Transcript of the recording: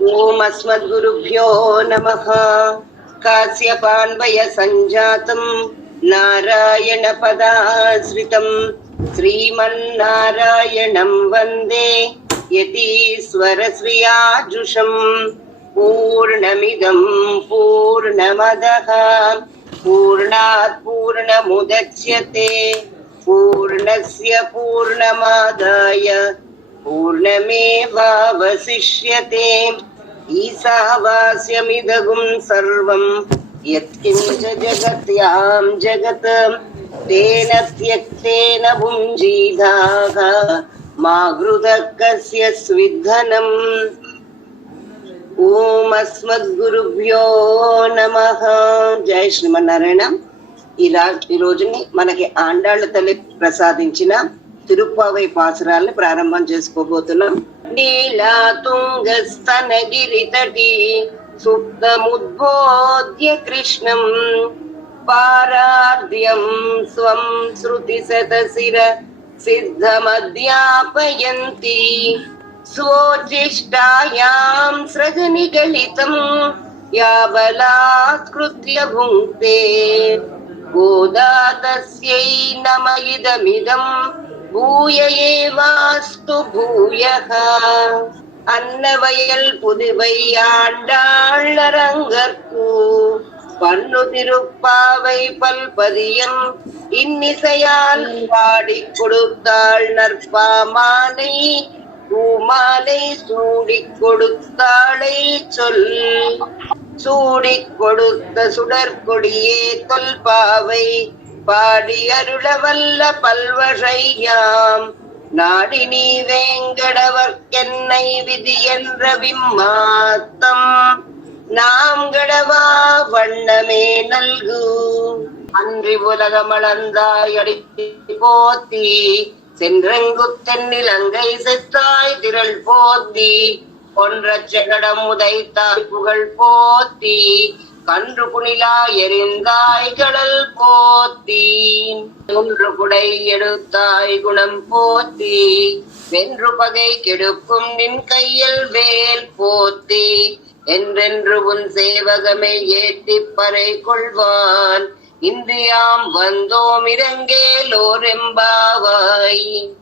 ओम अस्मद्गुरुभ्यो नमः। कास्यपान्वय सञ्जातं नारायण पदाश्रितं श्रीमन्नारायणं वन्दे यतीश्वरश्रियाजुषम्। पूर्णमिदं पूर्णमदः पूर्णात् पूर्णमुदच्यते पूर्णस्य पूर्णमादाय पूर्णमेवावशिष्यते। ईशावास्यमिदगुं सर्वं यत्किञ्च जगत्यां जगत् तेन त्यक्तेन भुञ्जीधाः मा घृतः कस्य स्विद्धनम्। ఓం అస్మద్గురుభ్యో నమః. జై శ్రీమన్నారాయణ. ఈ రోజుని మనకి ఆండాళ్ళ తల్లి ప్రసాదించిన తిరుప్పావై పాసురాల్ని ప్రారంభం చేసుకోబోతున్నాం. నీలా తుంగస్తనగిరి తటి సుప్తముద్బోధ్య కృష్ణం పారార్ధ్యం స్వం శృతి శతశిర సిద్ధమధ్యాపయంతి स्वोज्येष्ठायां सृजनिगलितं या बलात्कृत्य भुङ्क्ते गोदा तस्यै नम इदमिदं भूय एवास्तु भूयः. அன்னவயல் புதுவை ஆண்டாளரங்கற்கு பன்னு திருப்பாவை பல்பதியம் இன்னிசையால் பாடிக் கொடுத்தாள் நற்பாமாலை பூமாலை சூடிக் கொடுத்தாளை சொல். சூடிக் கொடுத்த சுடற்கொடியே தொல்பாவை பாடி அருளவல்ல பல்வகையாம் நாடி நீ வேங்கடவர்க்கென்னை விதி என்ற விம்மாத்தம் நாம் கடவா வண்ணமே நல்கு. அன்றி உலகமளந்தாய் அடித்து போத்தி சென்றெங்குத்தென்னிலங்கை செத்தாய் திரள் போத்தி கொன்ற செகடம் உதைத்தாய் புகழ் போத்தி கன்று குணிலா எரிந்தாய் கடல் போத்தி ஒன்று குடை எடுத்தாய் குணம் போத்தி வென்று பகை கெடுக்கும் நின் கையில் வேல் போத்தி என்றென்று உன் சேவகமை ஏற்றி பறை கொள்வான் இன்றியாம் வந்தோம் இரங்கேலோரெம்பாவாய்.